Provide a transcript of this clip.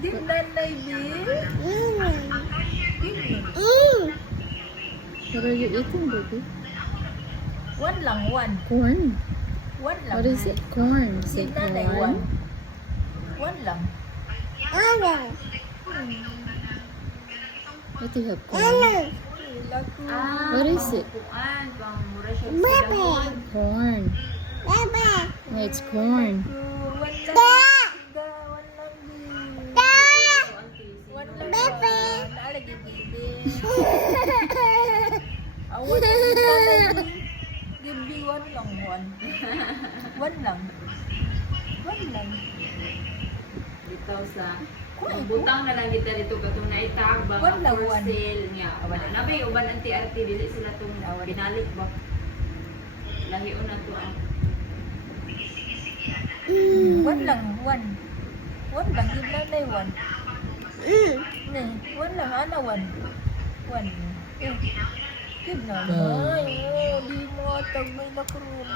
Di nanay di. What are you eating, baby? One lang, one. Corn. One lang. What is it? Corn. Is Di it nanay, corn? one. One lang. What do you have corn? Lago. What is it? Kuan, pang mura siya sa dahon. Corn. Yeah, it's corn. One lang. Ga, one lang di. One lang. Naalagi bibi. Awan lang di nanay di. Bibi, one lang, one. One lang. One lang. Bitaw sa butang na lang kita dito katong naitag ba One lang, for one. sale nga. Nabay uban anti-arti dili sila tong binalik ba. Lahion na to ang One lang, one. One lang, di nanay, one. Ne, one lang, ana, one. One. Eh, yun na. Ay, oh, di mo atag may nakurun.